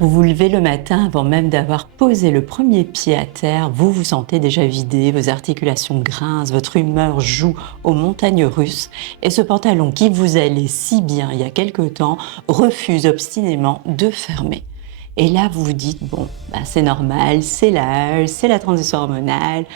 Vous vous levez le matin avant même d'avoir posé le premier pied à terre, vous vous sentez déjà vidé, vos articulations grincent, votre humeur joue aux montagnes russes et ce pantalon qui vous allait si bien il y a quelque temps refuse obstinément de fermer. Et là vous vous dites, bon, c'est normal, c'est l'âge, c'est la transition hormonale,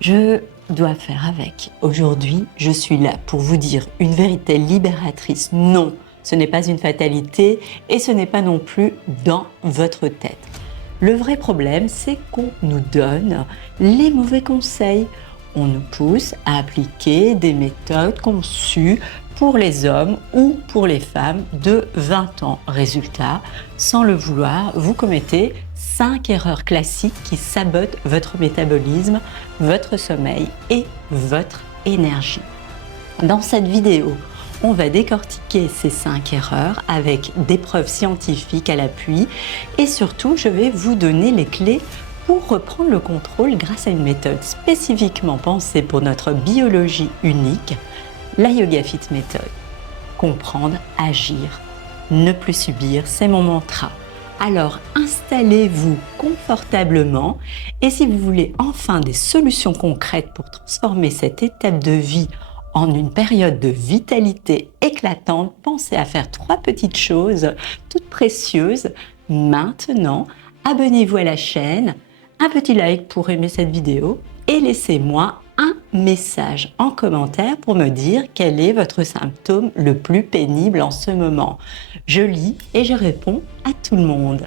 je dois faire avec. Aujourd'hui, je suis là pour vous dire une vérité libératrice. Non, ce n'est pas une fatalité et ce n'est pas non plus dans votre tête. Le vrai problème, c'est qu'on nous donne les mauvais conseils. On nous pousse à appliquer des méthodes conçues pour les hommes ou pour les femmes de 20 ans. Résultat, sans le vouloir, vous commettez 5 erreurs classiques qui sabotent votre métabolisme, votre sommeil et votre énergie. Dans cette vidéo, on va décortiquer ces 5 erreurs avec des preuves scientifiques à l'appui et surtout, je vais vous donner les clés pour reprendre le contrôle grâce à une méthode spécifiquement pensée pour notre biologie unique, la Yoga Fit Method. Comprendre, agir, ne plus subir, c'est mon mantra. Alors installez-vous confortablement et si vous voulez enfin des solutions concrètes pour transformer cette étape de vie en une période de vitalité éclatante, pensez à faire 3 petites choses toutes précieuses. Maintenant, abonnez-vous à la chaîne, un petit like pour aimer cette vidéo et laissez-moi un message en commentaire pour me dire quel est votre symptôme le plus pénible en ce moment. Je lis et je réponds à tout le monde.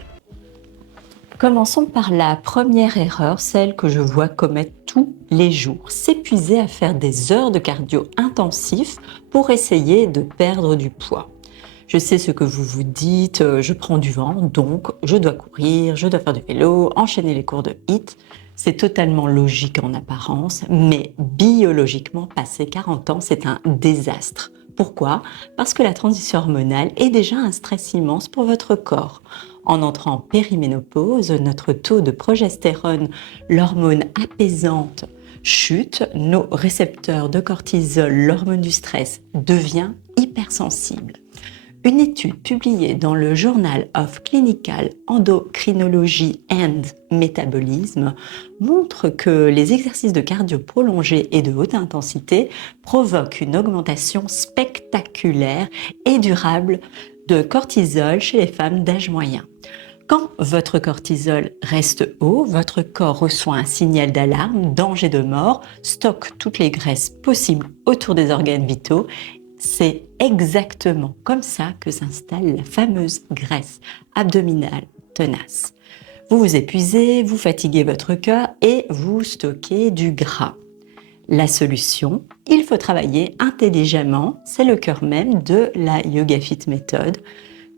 Commençons par la première erreur, celle que je vois commettre tous les jours. S'épuiser à faire des heures de cardio intensif pour essayer de perdre du poids. Je sais ce que vous vous dites, je prends du vent, donc je dois courir, je dois faire du vélo, enchaîner les cours de HIIT. C'est totalement logique en apparence, mais biologiquement, passé 40 ans, c'est un désastre. Pourquoi ? Parce que la transition hormonale est déjà un stress immense pour votre corps. En entrant en périménopause, notre taux de progestérone, l'hormone apaisante, chute, nos récepteurs de cortisol, l'hormone du stress, devient hypersensible. Une étude publiée dans le Journal of Clinical Endocrinology and Metabolism montre que les exercices de cardio prolongés et de haute intensité provoquent une augmentation spectaculaire et durable de cortisol chez les femmes d'âge moyen. Quand votre cortisol reste haut, votre corps reçoit un signal d'alarme, danger de mort, stocke toutes les graisses possibles autour des organes vitaux. C'est exactement comme ça que s'installe la fameuse graisse abdominale tenace. Vous vous épuisez, vous fatiguez votre cœur et vous stockez du gras. La solution, il faut travailler intelligemment, c'est le cœur même de la Yoga Fit Method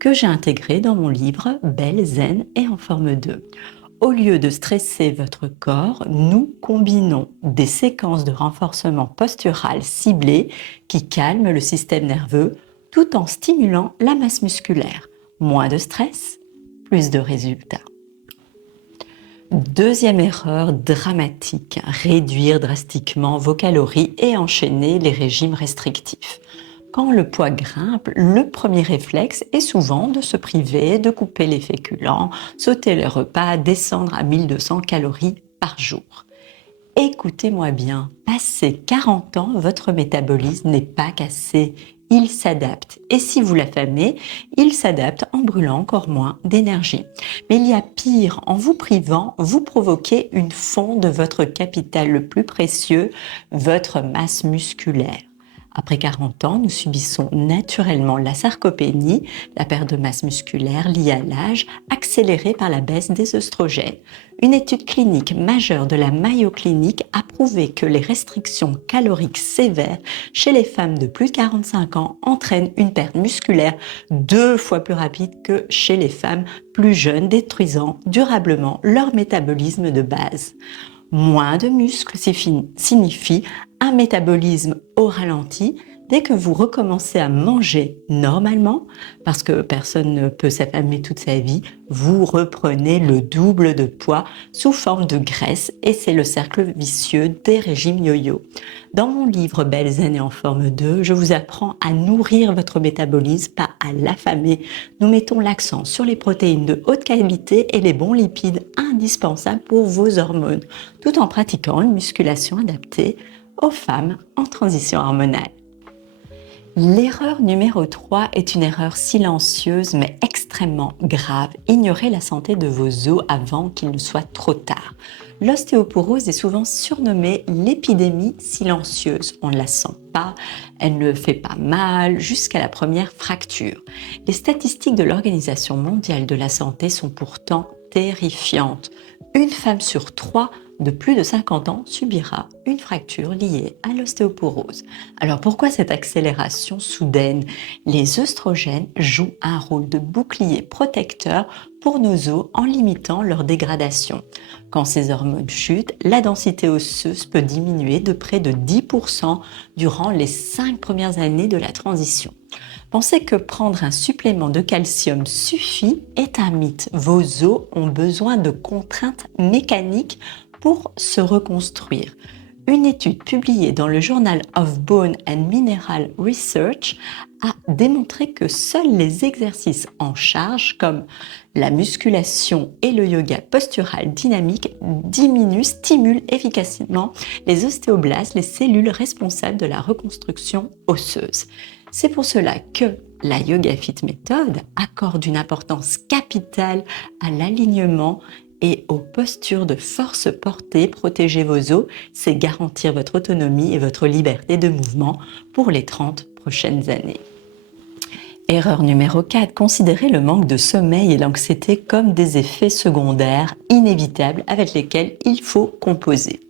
que j'ai intégré dans mon livre Belle, Zen et en forme 2. Au lieu de stresser votre corps, nous combinons des séquences de renforcement postural ciblées qui calment le système nerveux tout en stimulant la masse musculaire. Moins de stress, plus de résultats. Deuxième erreur dramatique, réduire drastiquement vos calories et enchaîner les régimes restrictifs. Quand le poids grimpe, le premier réflexe est souvent de se priver, de couper les féculents, sauter les repas, descendre à 1200 calories par jour. Écoutez-moi bien, passé 40 ans, votre métabolisme n'est pas cassé, il s'adapte. Et si vous l'affamez, il s'adapte en brûlant encore moins d'énergie. Mais il y a pire, en vous privant, vous provoquez une fonte de votre capital le plus précieux, votre masse musculaire. Après 40 ans, nous subissons naturellement la sarcopénie, la perte de masse musculaire liée à l'âge, accélérée par la baisse des œstrogènes. Une étude clinique majeure de la Mayo Clinic a prouvé que les restrictions caloriques sévères chez les femmes de plus de 45 ans entraînent une perte musculaire 2 fois plus rapide que chez les femmes plus jeunes, détruisant durablement leur métabolisme de base. Moins de muscles signifie un métabolisme au ralenti, Dès que vous recommencez à manger normalement, parce que personne ne peut s'affamer toute sa vie, vous reprenez le double de poids sous forme de graisse et c'est le cercle vicieux des régimes yo-yo. Dans mon livre Belles années en forme 2, je vous apprends à nourrir votre métabolisme, pas à l'affamer. Nous mettons l'accent sur les protéines de haute qualité et les bons lipides indispensables pour vos hormones, tout en pratiquant une musculation adaptée aux femmes en transition hormonale. L'erreur numéro 3 est une erreur silencieuse mais extrêmement grave. Ignorez la santé de vos os avant qu'il ne soit trop tard. L'ostéoporose est souvent surnommée l'épidémie silencieuse. On ne la sent pas, elle ne fait pas mal jusqu'à la première fracture. Les statistiques de l'Organisation mondiale de la santé sont pourtant terrifiantes. Une femme sur 3 de plus de 50 ans subira une fracture liée à l'ostéoporose. Alors pourquoi cette accélération soudaine? Les œstrogènes jouent un rôle de bouclier protecteur pour nos os en limitant leur dégradation. Quand ces hormones chutent, la densité osseuse peut diminuer de près de 10% durant les 5 premières années de la transition. Pensez que prendre un supplément de calcium suffit est un mythe. Vos os ont besoin de contraintes mécaniques pour se reconstruire. Une étude publiée dans le Journal of Bone and Mineral Research a démontré que seuls les exercices en charge comme la musculation et le yoga postural dynamique stimulent efficacement les ostéoblastes, les cellules responsables de la reconstruction osseuse. C'est pour cela que la Yoga Fit Method accorde une importance capitale à l'alignement et aux postures de force portée. Protéger vos os, c'est garantir votre autonomie et votre liberté de mouvement pour les 30 prochaines années. Erreur numéro 4, considérez le manque de sommeil et l'anxiété comme des effets secondaires inévitables avec lesquels il faut composer.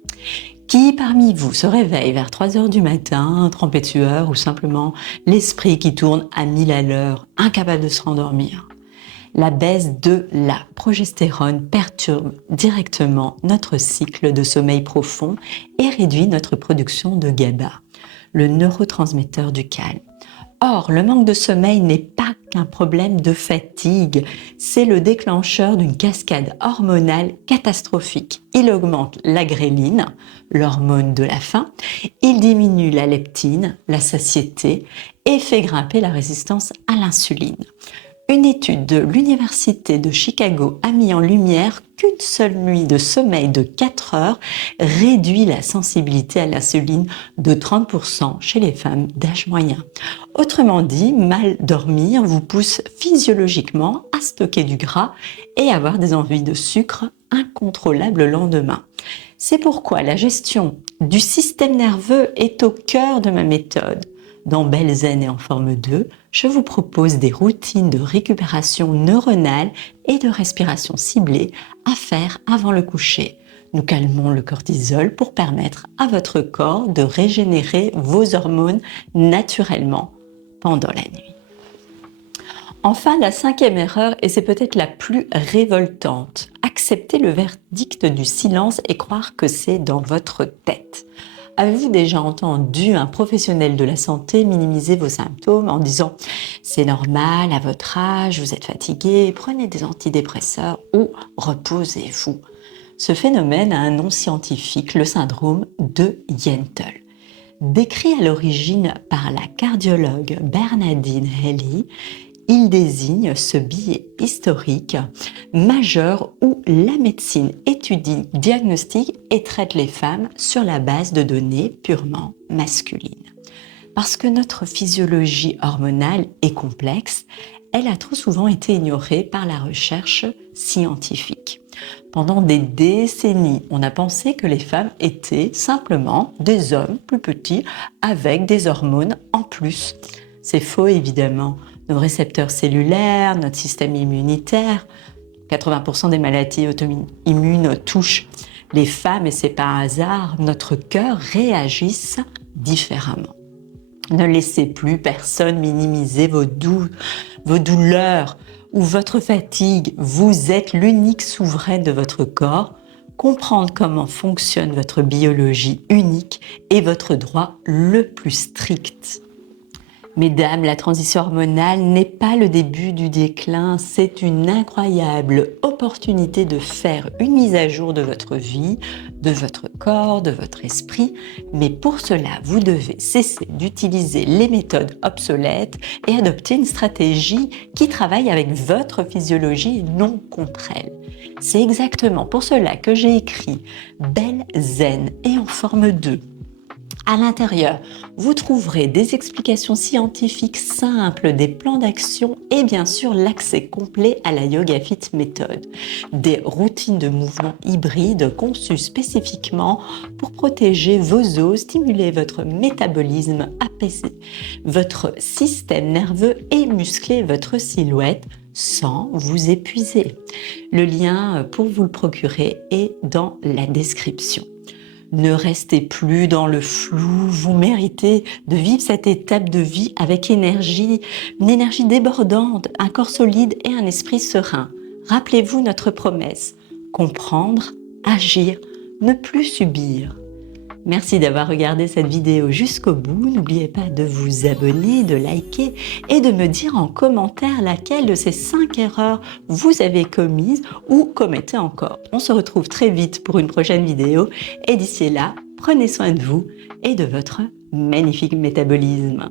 Qui parmi vous se réveille vers 3 heures du matin, trempé de sueur ou simplement l'esprit qui tourne à 1000 à l'heure, incapable de se rendormir? La baisse de la progestérone perturbe directement notre cycle de sommeil profond et réduit notre production de GABA, le neurotransmetteur du calme. Or, le manque de sommeil n'est pas qu'un problème de fatigue, c'est le déclencheur d'une cascade hormonale catastrophique. Il augmente la gréline, l'hormone de la faim, il diminue la leptine, la satiété, et fait grimper la résistance à l'insuline. Une étude de l'Université de Chicago a mis en lumière qu'une seule nuit de sommeil de 4 heures réduit la sensibilité à l'insuline de 30% chez les femmes d'âge moyen. Autrement dit, mal dormir vous pousse physiologiquement à stocker du gras et avoir des envies de sucre incontrôlables le lendemain. C'est pourquoi la gestion du système nerveux est au cœur de ma méthode. Dans Belles années en forme 2, je vous propose des routines de récupération neuronale et de respiration ciblée à faire avant le coucher. Nous calmons le cortisol pour permettre à votre corps de régénérer vos hormones naturellement pendant la nuit. Enfin, la 5e erreur, et c'est peut-être la plus révoltante, accepter le verdict du silence et croire que c'est dans votre tête. Avez-vous déjà entendu un professionnel de la santé minimiser vos symptômes en disant « c'est normal, à votre âge, vous êtes fatigué, prenez des antidépresseurs ou reposez-vous ». Ce phénomène a un nom scientifique, le syndrome de Yentl. Décrit à l'origine par la cardiologue Bernadine Healy, il désigne ce biais historique majeur où la médecine étudie, diagnostique et traite les femmes sur la base de données purement masculines. Parce que notre physiologie hormonale est complexe, elle a trop souvent été ignorée par la recherche scientifique. Pendant des décennies, on a pensé que les femmes étaient simplement des hommes plus petits avec des hormones en plus. C'est faux évidemment. Nos récepteurs cellulaires, notre système immunitaire, 80% des maladies auto-immunes touchent les femmes et c'est pas un hasard, notre cœur réagisse différemment. Ne laissez plus personne minimiser vos douleurs ou votre fatigue. Vous êtes l'unique souverain de votre corps. Comprendre comment fonctionne votre biologie unique est votre droit le plus strict. Mesdames, la transition hormonale n'est pas le début du déclin, c'est une incroyable opportunité de faire une mise à jour de votre vie, de votre corps, de votre esprit, mais pour cela, vous devez cesser d'utiliser les méthodes obsolètes et adopter une stratégie qui travaille avec votre physiologie et non contre elle. C'est exactement pour cela que j'ai écrit Belle, zen et en forme 2. À l'intérieur, vous trouverez des explications scientifiques simples, des plans d'action et bien sûr l'accès complet à la Yoga Fit méthode. Des routines de mouvement hybrides conçues spécifiquement pour protéger vos os, stimuler votre métabolisme, apaiser votre système nerveux et muscler votre silhouette sans vous épuiser. Le lien pour vous le procurer est dans la description. Ne restez plus dans le flou, vous méritez de vivre cette étape de vie avec énergie, une énergie débordante, un corps solide et un esprit serein. Rappelez-vous notre promesse, comprendre, agir, ne plus subir. Merci d'avoir regardé cette vidéo jusqu'au bout. N'oubliez pas de vous abonner, de liker et de me dire en commentaire laquelle de ces 5 erreurs vous avez commises ou commettez encore. On se retrouve très vite pour une prochaine vidéo et d'ici là, prenez soin de vous et de votre magnifique métabolisme.